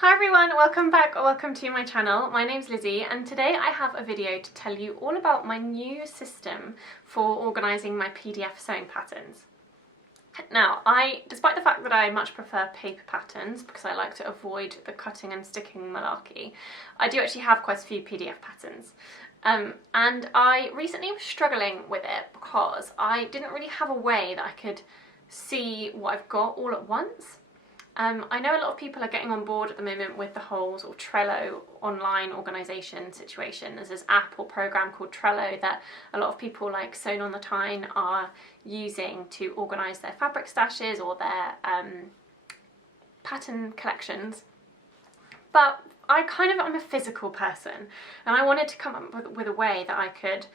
Hi everyone, welcome back or welcome to my channel. My name's Lizzie and today I have a video to tell you all about my new system for organising my PDF sewing patterns. Now, despite the fact that I much prefer paper patterns because I like to avoid the cutting and sticking malarkey, I do actually have quite a few PDF patterns. And I recently was struggling with it because I didn't really have a way that I could see what I've got all at once. I know a lot of people are getting on board at the moment with the whole sort of Trello online organisation situation. There's this app or program called Trello that a lot of people like Sewn on the Tyne are using to organise their fabric stashes or their pattern collections. But I'm a physical person and I wanted to come up with a way that I could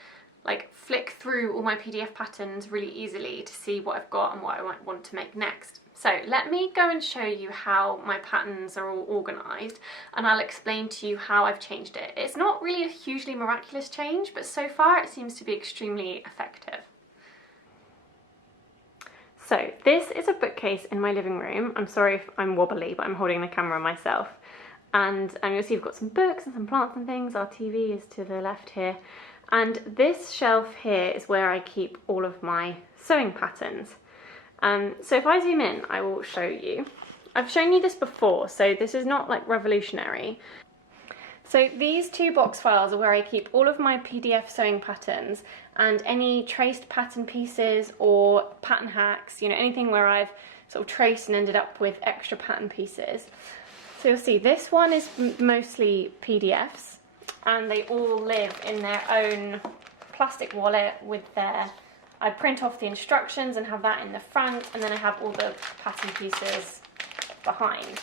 like flick through all my PDF patterns really easily to see what I've got and what I might want to make next. So let me go and show you how my patterns are all organised and I'll explain to you how I've changed it. It's not really a hugely miraculous change, but so far it seems to be extremely effective. So this is a bookcase in my living room. I'm sorry if I'm wobbly, but I'm holding the camera myself. And you'll see I've got some books and some plants and things. Our TV is to the left here. And this shelf here is where I keep all of my sewing patterns. So if I zoom in, I will show you. I've shown you this before, so this is not like revolutionary. So these two box files are where I keep all of my PDF sewing patterns and any traced pattern pieces or pattern hacks, you know, anything where I've sort of traced and ended up with extra pattern pieces. So you'll see this one is mostly PDFs and they all live in their own plastic wallet with their, I print off the instructions and have that in the front, and then I have all the pattern pieces behind.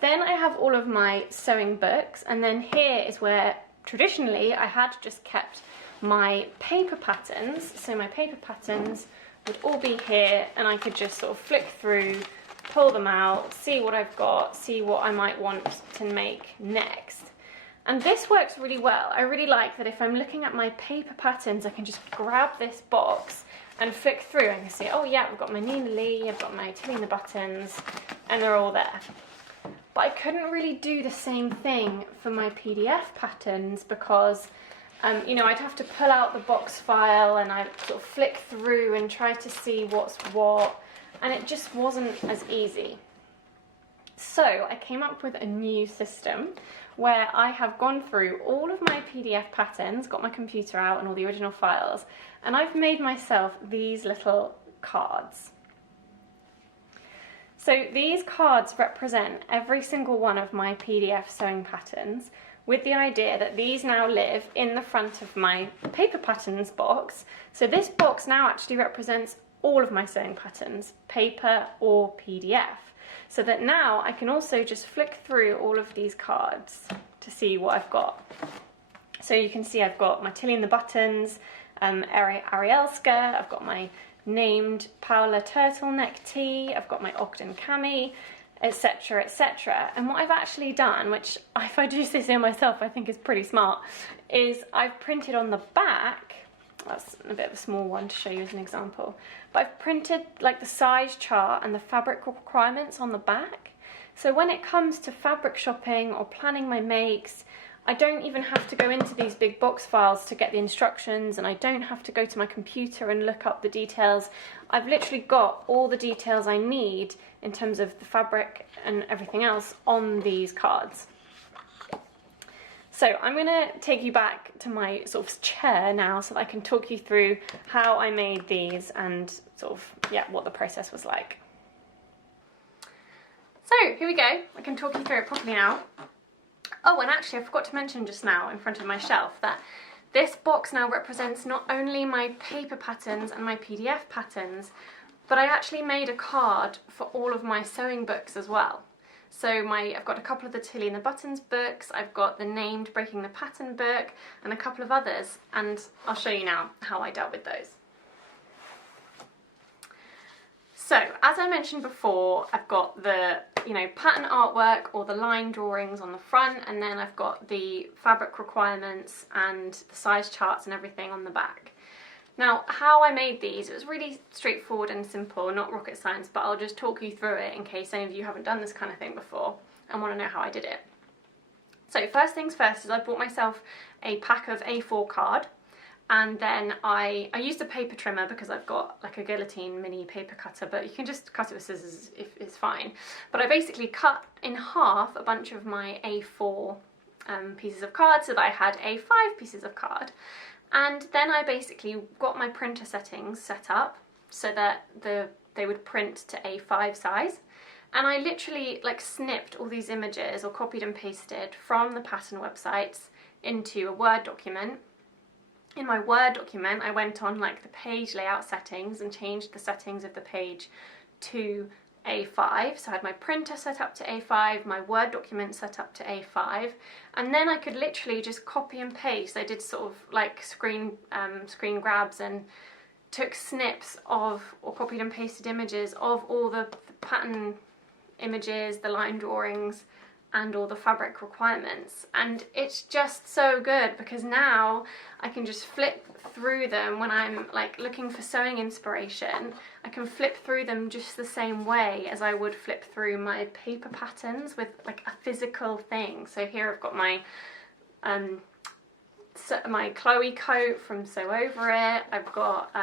Then I have all of my sewing books, and then here is where traditionally I had just kept my paper patterns. So my paper patterns would all be here and I could just sort of flick through, pull them out, see what I've got, see what I might want to make next. And this works really well. I really like that if I'm looking at my paper patterns, I can just grab this box and flick through and see, oh yeah, I've got my Nina Lee, I've got my Tilly and the Buttons, and they're all there. But I couldn't really do the same thing for my PDF patterns because, you know, I'd have to pull out the box file and I'd sort of flick through and try to see what's what, and it just wasn't as easy. So I came up with a new system where I have gone through all of my PDF patterns, got my computer out and all the original files, and I've made myself these little cards. So these cards represent every single one of my PDF sewing patterns with the idea that these now live in the front of my paper patterns box. So this box now actually represents all of my sewing patterns, paper or PDF. So that now I can also just flick through all of these cards to see what I've got. So you can see I've got my Tilly and the Buttons, Arielska, I've got my named Paola turtleneck tee, I've got my Ogden cami, etc, etc. And what I've actually done, which if I do this in myself I think is pretty smart, is I've printed on the back, that's a bit of a small one to show you as an example, but I've printed like the size chart and the fabric requirements on the back. So when it comes to fabric shopping or planning my makes, I don't even have to go into these big box files to get the instructions, and I don't have to go to my computer and look up the details. I've literally got all the details I need in terms of the fabric and everything else on these cards. So I'm going to take you back to my sort of chair now so that I can talk you through how I made these and sort of, yeah, what the process was like. So here we go, I can talk you through it properly now. Oh, and actually I forgot to mention just now in front of my shelf that this box now represents not only my paper patterns and my PDF patterns, but I actually made a card for all of my sewing books as well. So I've got a couple of the Tilly and the Buttons books, I've got the named Breaking the Pattern book, and a couple of others, and I'll show you now how I dealt with those. So, as I mentioned before, I've got the, you know, pattern artwork or the line drawings on the front, and then I've got the fabric requirements and the size charts and everything on the back. Now, how I made these, it was really straightforward and simple, not rocket science, but I'll just talk you through it in case any of you haven't done this kind of thing before and want to know how I did it. So first things first is I bought myself a pack of A4 card, and then I used a paper trimmer because I've got like a guillotine mini paper cutter, but you can just cut it with scissors if it's fine. But I basically cut in half a bunch of my A4 pieces of card so that I had A5 pieces of card. And then I basically got my printer settings set up so that they would print to A5 size. And I literally like snipped all these images or copied and pasted from the pattern websites into a Word document. In my Word document, I went on like the page layout settings and changed the settings of the page to A5. So I had my printer set up to A5, my Word document set up to A5, and then I could literally just copy and paste. I did sort of like screen grabs and took snips of, or copied and pasted images of all the pattern images, the line drawings, and all the fabric requirements. And it's just so good because now I can just flip through them when I'm like looking for sewing inspiration. I can flip through them just the same way as I would flip through my paper patterns with like a physical thing. So here I've got my my Chloe coat from Sew Over It. I've got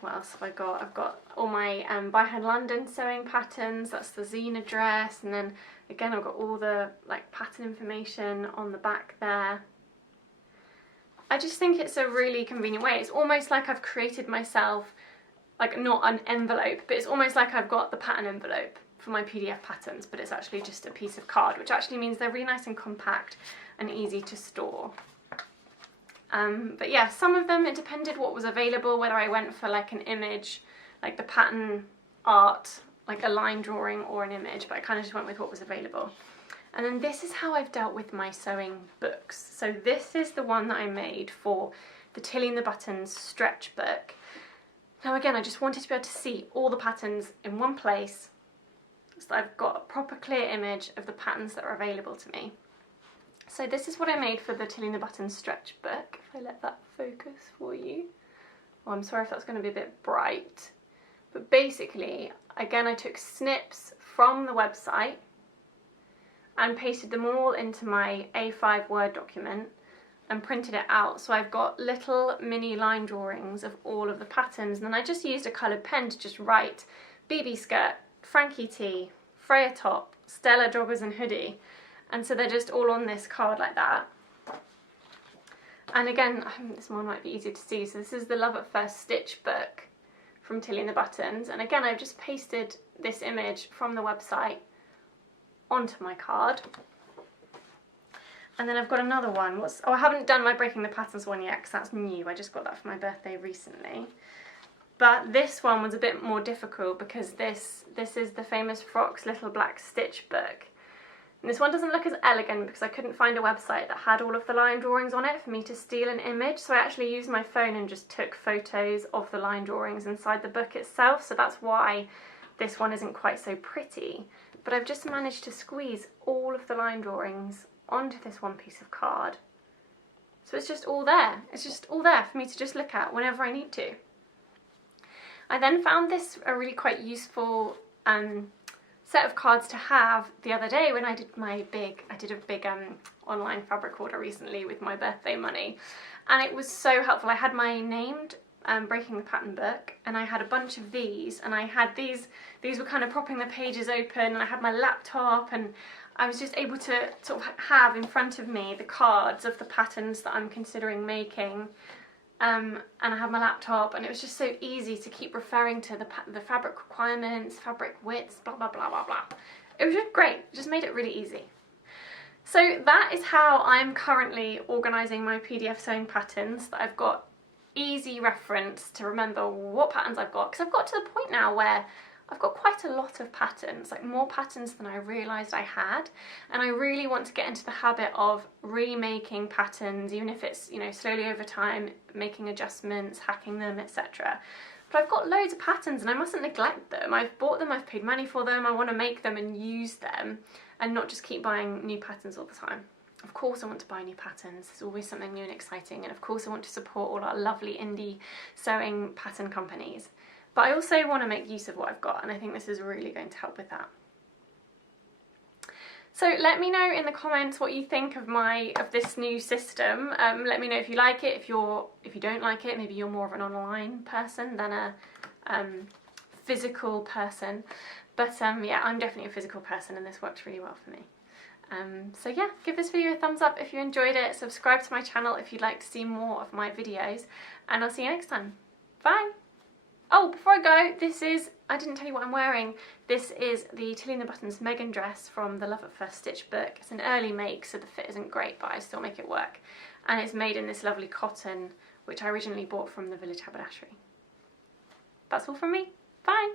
what else have I got? I've got all my By Hand London sewing patterns. That's the Xena dress, and then again I've got all the like pattern information on the back there. I just think it's a really convenient way. It's almost like I've created myself, like not an envelope, but it's almost like I've got the pattern envelope for my PDF patterns, but it's actually just a piece of card, which actually means they're really nice and compact and easy to store. But yeah, some of them, it depended what was available, whether I went for like an image, like the pattern art, like a line drawing or an image, but I kind of just went with what was available. And then this is how I've dealt with my sewing books. So this is the one that I made for the Tilly and the Buttons stretch book. Now again, I just wanted to be able to see all the patterns in one place, so that I've got a proper clear image of the patterns that are available to me. So this is what I made for the Tilly and the Buttons stretch book. If I let that focus for you. Oh, I'm sorry if that's going to be a bit bright. But basically, again, I took snips from the website and pasted them all into my A5 Word document and printed it out. So I've got little mini line drawings of all of the patterns. And then I just used a coloured pen to just write BB skirt, Frankie tee, Freya top, Stella joggers and hoodie. And so they're just all on this card like that. And again, this one might be easier to see. So this is the Love at First Stitch book from Tilly and the Buttons. And again, I've just pasted this image from the website onto my card. And then I've got another one. Oh, I haven't done my Breaking the Patterns one yet because that's new. I just got that for my birthday recently. But this one was a bit more difficult because this is the famous Frocks Little Black Stitch book. And this one doesn't look as elegant because I couldn't find a website that had all of the line drawings on it for me to steal an image. So I actually used my phone and just took photos of the line drawings inside the book itself. So that's why this one isn't quite so pretty. But I've just managed to squeeze all of the line drawings onto this one piece of card. So it's just all there. It's just all there for me to just look at whenever I need to. I then found this a really quite useful set of cards to have the other day when I did a big online fabric order recently with my birthday money, and it was so helpful. I had my named Breaking the Pattern book, and I had a bunch of these, and I had these were kind of propping the pages open, and I had my laptop, and I was just able to sort of have in front of me the cards of the patterns that I'm considering making. And I have my laptop, and it was just so easy to keep referring to the fabric requirements, fabric widths, blah blah blah blah blah. It was just great, it just made it really easy. So that is how I'm currently organising my PDF sewing patterns, that I've got easy reference to remember what patterns I've got, because I've got to the point now where I've got quite a lot of patterns, like more patterns than I realised I had, and I really want to get into the habit of remaking patterns, even if it's, you know, slowly over time, making adjustments, hacking them, etc. But I've got loads of patterns and I mustn't neglect them. I've bought them, I've paid money for them, I want to make them and use them and not just keep buying new patterns all the time. Of course I want to buy new patterns, there's always something new and exciting, and of course I want to support all our lovely indie sewing pattern companies. But I also want to make use of what I've got, and I think this is really going to help with that. So let me know in the comments what you think of this new system. Let me know if you like it, if you don't like it, maybe you're more of an online person than a physical person. But yeah, I'm definitely a physical person and this works really well for me. So yeah, give this video a thumbs up if you enjoyed it, subscribe to my channel if you'd like to see more of my videos, and I'll see you next time. Bye! Oh, before I go, I didn't tell you what I'm wearing. This is the Tilly and the Buttons Megan dress from the Love at First Stitch book. It's an early make, so the fit isn't great, but I still make it work. And it's made in this lovely cotton, which I originally bought from the Village Haberdashery. That's all from me. Bye!